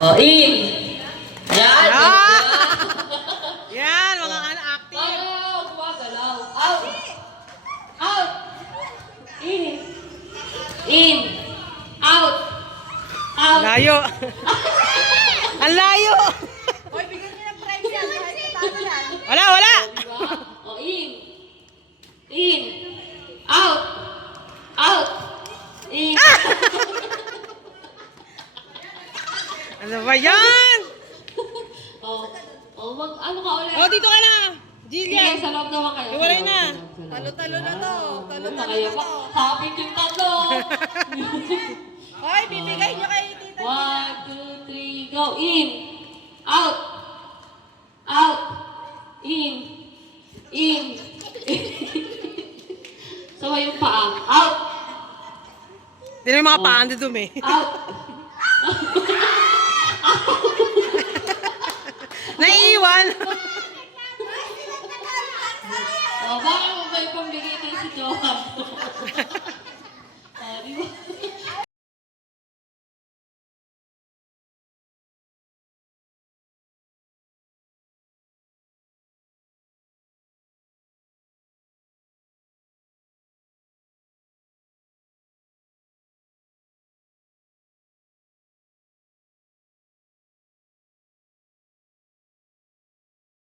Oh, in! Yan! Ah! Yan, mga active. Galaw! Gumagalaw! Out! Out! In! In! Out! Out! Layo. Ang layo. Hoy, bigyan niyo ng prize yan. Kahit matalo yan. Wala, wala. Diba? Oh, in! In! Out! Out! In! Ano ba yan? Oh, ano ka ulit? Oh, dito ka na. Sige, Jillian. sa loob naman kayo. Iwalay na. Talo-talo na to. Talo-talo Kaya na pa, to. happy yung tatlo. Hoy, bibigay niyo kay Tita Gina. 1, 2, 3, go! In! Out! Out! In! In! So, yung paa. Out! Hindi na yung mga paan dito, eh. Out! Naiiwan. O, baka mo ba yung pambigay kay si Johan?